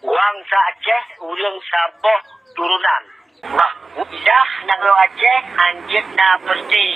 Wang sa Aceh, ulang Sabah turunan. Wah, udah nagro Aceh, anjir na pasti.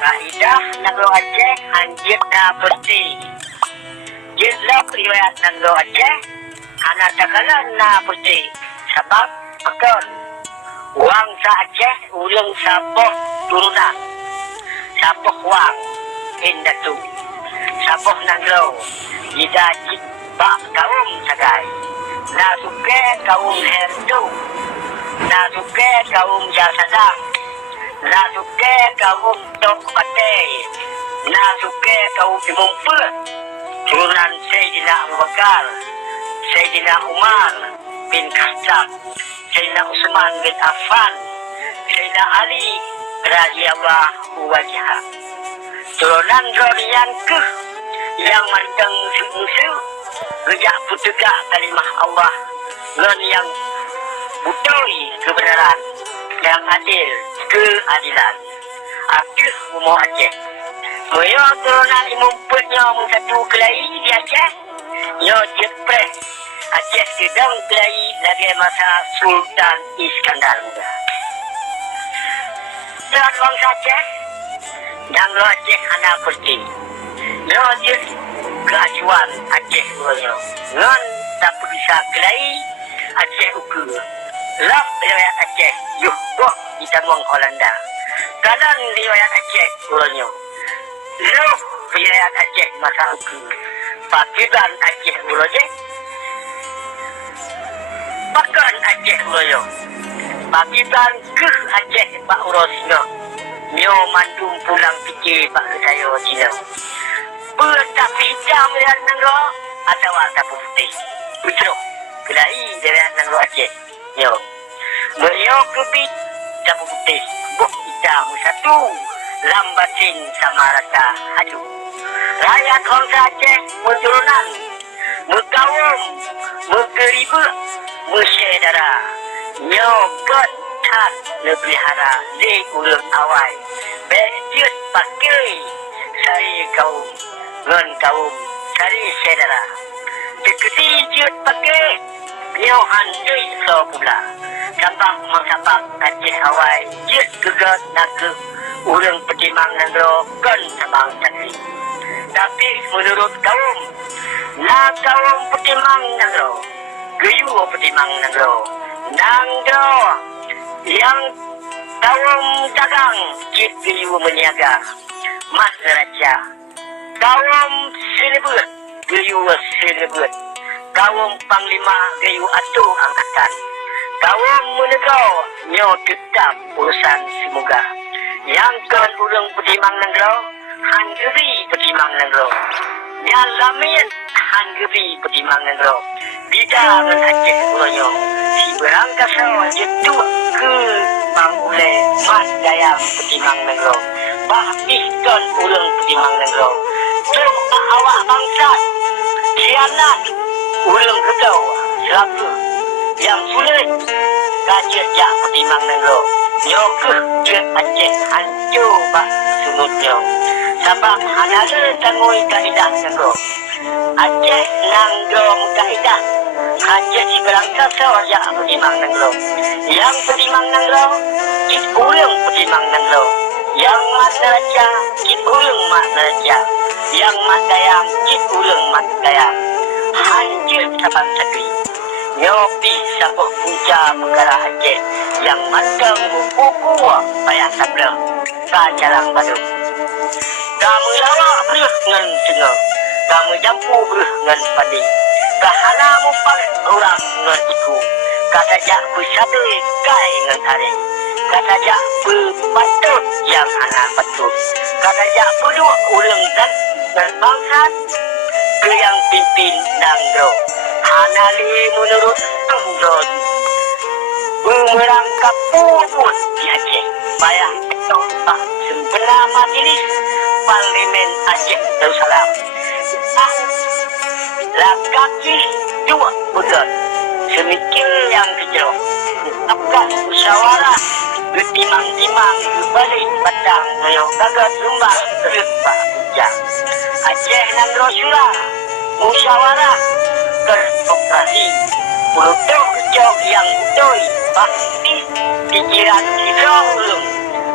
Kaidah nagro Aceh, anjir na pasti. Jelas riwayat nagro Aceh, anak takalan na pasti. Sebab akan wang sa Aceh, ulang Sabah turunan. Sabah wang. Indatu Sabah nagro Didajik bak kaum sagai Nasuke kaum herdu Nasuke kaum jasadang Nasuke kaum tok batai Nasuke kaum imumpet Turunan Sayyidina Abu Bakar Sayyidina Umar bin Khattab Sayyidina Utsman bin Affan Sayyidina Ali radhiyallahu wajhah. Turunan Rorian ke yang manteng musuh gejak putegak kalimah Allah ngan yang butoi kebenaran yang adil keadilan akhir umur Aceh moyo turunan imumpetnya satu kelai di Aceh yo jepres Aceh sedang kelai lagi masa Sultan Iskandar muda dan bangsa Aceh yang lo Aceh anak pasti lo je keajuan Aceh lo ngan tak bisa kelai Aceh ukur lap riwayat Aceh yuh boh ditanggung Holanda kanan riwayat Aceh lo lo riwayat Aceh masa ukur pakiban Aceh lo je pakan Aceh lo pakiban ke Aceh Pak Urosnya nyo mandum pulang fikir pak saya Cina. Bertak hijau lihat nangro atau warna putih. Betul. Kelai lihat nangro Aceh. Nyo. Nyo kebi dan putih. Buk hitam satu. Lambatin sama rata hadu. Rakyat bangsa Aceh menturunan. Mengkawum. Mengkeribu. Mensyedara. Nyo got tak lebihara di ulung awal bejut pakai sari kaum ngan kaum sari sedara deketi jut pakai nyohan jui so pula sabak mangsabak Aceh awal jut gegat naga ulung petimang nangro kan sabang sakri tapi menurut kaum na kaum petimang nangro geyu petimang nangro yang kaum dagang kipiu meniaga mas raja kaum silebut gayu silebut kaum panglima gayu atu angkatan kaum menegau nyo tetap urusan semoga yang kan urang petimang nangro hanggebi petimang nangro yang lamin hanggebi petimang nangro bidang Aceh ulanyo si berangkasa jetu ke Mangule mas daya petimang nangro bahkan ulang petimang nangro tuk awak bangsa kianat ulang kedau selaku yang sulit kajian jak petimang nangro nyoke jet Aceh hancur bah sunutnya sabab hanale tangui kaidah nangro Aceh nanggong kaidah hanya di berangkasa wajah petimang nangro yang petimang nangro kit ulang petimang nangro yang mat raja kit ulang mat raja yang mat dayang kit ulang mat dayang hancur sabang sakri nyopi sabuk puja perkara Aceh yang matang buku payah sabda kacalang badung kamu lawa beruh ngan tengah kamu jampu beruh ngan padi kahana mumpak orang ngan iku kata jak bersabda kai ngan hari kata jak berpatut yang anak patut kata jak berdua ulang dan bangsa ke yang pimpin nangro hanali menurut tunggon merangkap puput di Aceh payah tempat sempena majelis Parlimen Aceh Darussalam lakaki dua betul semikir yang kejauh apakah musyawarah bertimang-timang balik batang ngayong gagal lembah terlepas hujan Aceh Nangro Sula musyawarah demokrasi untuk kejauh yang betul pasti pikiran kita ulung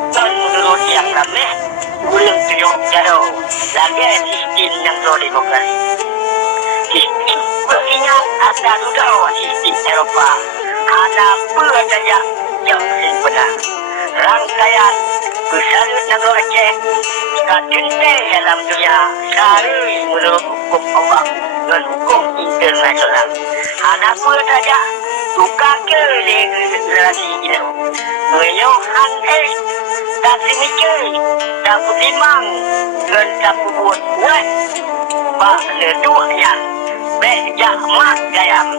dan menurut yang ramai ulung tuyuk jauh lagi sistem Nangro demokrasi sistem beringat asal udau sistem Eropah hanya berdaya yang sempurna rangkaian bersalut Nangro Aceh katintai dalam dunia sehari menurut hukum Allah dan hukum internasional. Anak saja tukar ke legislasi ini. Menyohan tak semikir, tak berimbang dan tak buat buat. Pak leduhnya, bejak mat gayam,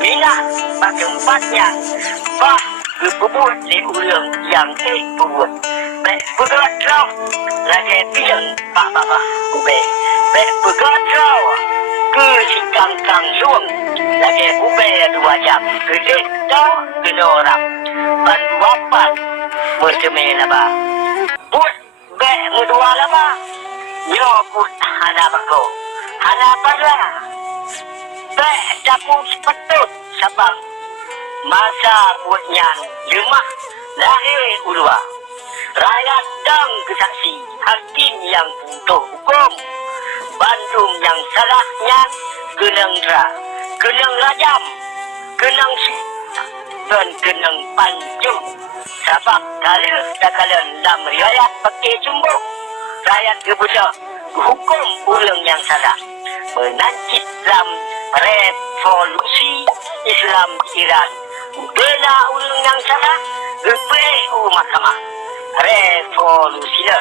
minah pak tempatnya, bah kebubut di ulang yang buat. Bergerak jauh lagi bilang Pak Bapa Ube bergerak jauh ke si kangkang suang lagi Ube 2 jam ke jauh ke orang bantu wapat bercemai laba buat bek berdua laba yo pun hana bako hana pada bek dapur sepetut sabang masa buatnya lemah lahir ulua rakyat dan kesaksi hakim yang untuk hukum Bandung yang salahnya kenang rajam kenang dan kenang pancung sebab kalau tak kalian dalam rakyat pakai cumbuk rakyat kebudak hukum ulang yang salah menancit dalam revolusi Islam Iran bela ulang yang salah GPU mahkamah revolusinya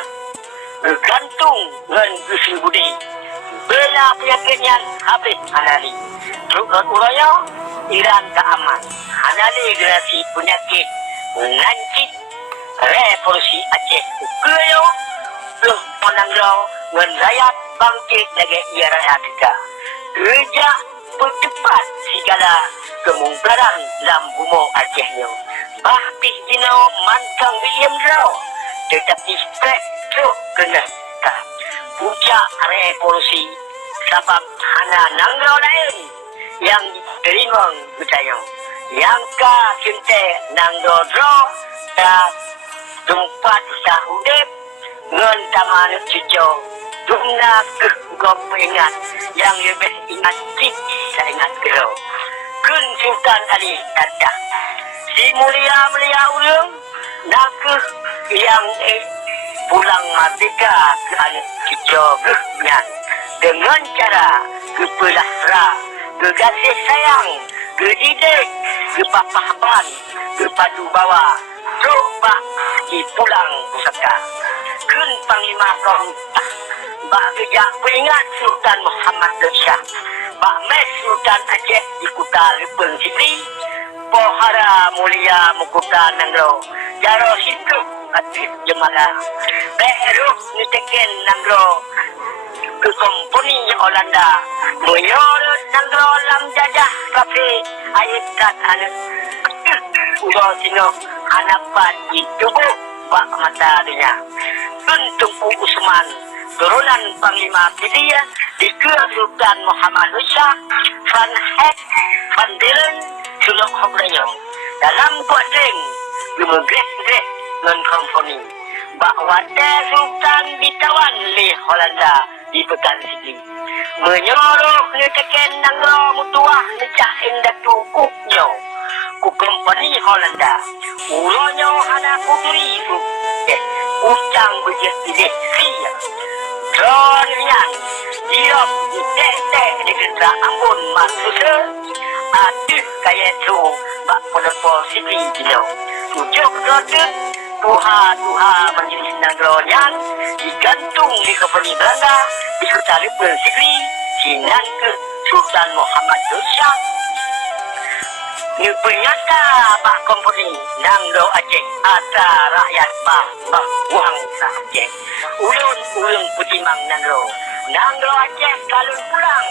bergantung dengan Gusti Budi bela penyakitnya habis Hanali Rukun Uraya Iran tak aman Hanali generasi penyakit menancit revolusi Aceh Ukelayo belum menanggau dengan rakyat bangkit lagi ia rakyat kita kerja percepat segala kemungkaran dalam bumi Acehnya bahpis dino mantang William Rao tetapi spektrum kena puncak revolusi sebab hana nanggau lain yang diterima percaya yang ka cinta nanggau draw tak tempat sahudep ngan taman cucu dumna ke gop ingat yang lebih ingat saya ingat kerau kun Sultan Ali ada si mulia ulung nak yang pulang merdeka ke cucu bernian dengan cara kepelahra kegasih sayang kedidik kepapahaban kepadu bawa coba pulang pusaka kun Panglima Pemerintah bak kejak peringat Sultan Muhammad Shah bak mes Sultan Aceh di Kuta Lepeng Sipri Pohara mulia mukuta nangro jaro situ atis jemala beruh niteken nangro ke komponi Olanda menyorot nangro lam jajah kafe ayat kat anu udah sino hanapan itu bu bak mata dunia Tuntung Usman turunan Panglima Pidia di Sultan Muhammad Shah Van Hek Van Delen Sulok Hobrayong dalam kuadring lumegres-gres non komponi bahwa Sultan ditawan oleh Holanda di Pekan Sigi menyuruh ngekeken nangro mutuah necah indatu uknyo ku komponi Holanda ulonyo anak putri itu ucang bejek tidak sia Dronian diop teh di kendra ambon maksudnya aduh kaya tu bak penepol sini dino tujuh produk tuha menjadi nangronyan digantung di komponi Belanda di Kota Lepeng Sipri sinan ke Sultan Muhammad Shah nyata bak komponi nangro Aceh ata rakyat bah wang Aceh ulun putimang nangro Aceh kalau pulang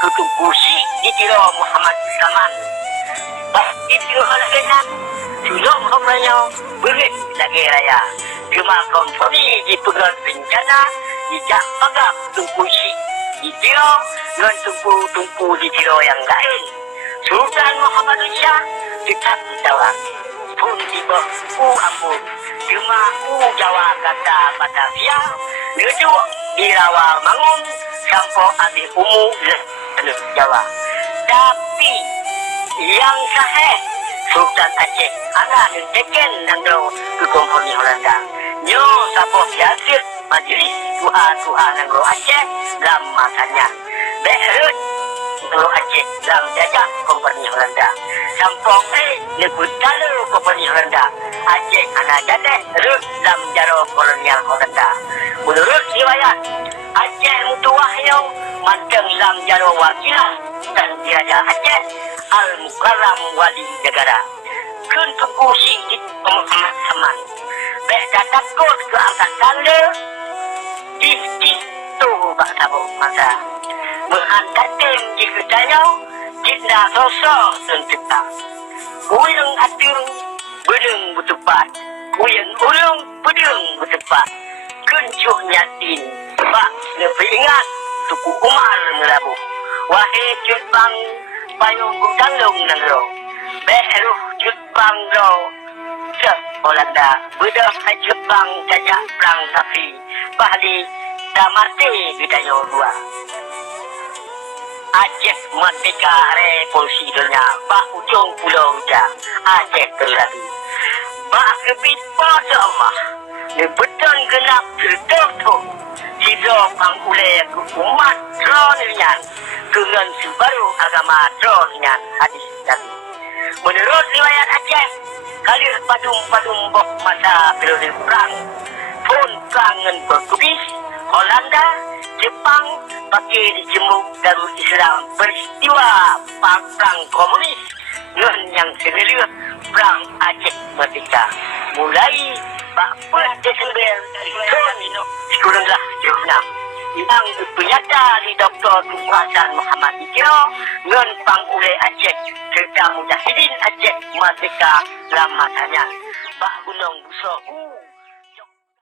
ketumpusi di tiro Muhammad Saman bah di tiro halakenan sulung homanya berit lagi raya cuma komponi di pegal bencana tidak pagap tumpu isi di tiro dengan tumpu di tiro yang lain. Sultan Muhammad Shah tetap ditawar pun tiba ampun cuma Jawa kata Batavia ngeduk di rawa mangun sampo abis Jawa. Tapi yang sahih Sultan Aceh anak teken nangro ke komponi Holanda. Nyo sapo yasit majlis Tuhan nangro Aceh dalam masanya. Behrut nangro Aceh dalam jajak komponi Holanda. Sampong nebut dalu komponi Holanda. Aceh anak jadeh rut dalam jaro kolonial Holanda. Menurut riwayat Aceh mutuah yang manteng dalam jaro wakilah dan Raja Aceh Al-Mukarram Wali Negara. Kun tukusi di pemahaman. Bek takut ke angkatan le. Di tu bak sabuk masa. Mengangkat tim di kedanya. Kita sosok dan tetap. Uyung atung bedeng bertepat. Uyung ulung bedeng bertepat. Kencuk nyatin. Bak ngeperingat tuku Umar melabuh. Wahai cutbang payung kudanglung nangro. Beruh cutbang ro. Holanda. Bedah cutbang jajak perang tapi. Bahli damati bidayo dua. Aceh merdeka revolusi dunia. Bak ujung pulau udah. Aceh terlari. Bak kebit pada Allah. Nebetan genap tertutup. Sido pangkule ke umat dronian. Dengan sebaru agama dronian hadis Nabi. Menurut riwayat Aceh, kali padum bok masa periode perang, pun perangan berkubis, Holanda, Jepang, pakai dijemuk Darul Islam peristiwa perang komunis dengan yang segelir perang Aceh Merdeka. Mulai 4 Desember tahun 1976. Yang bernyata di Dr. Tunku Hasan Muhammad Dikio dengan pangulai Aceh serta Mujahidin Aceh Merdeka dalam masanya. Pak Gunung Busok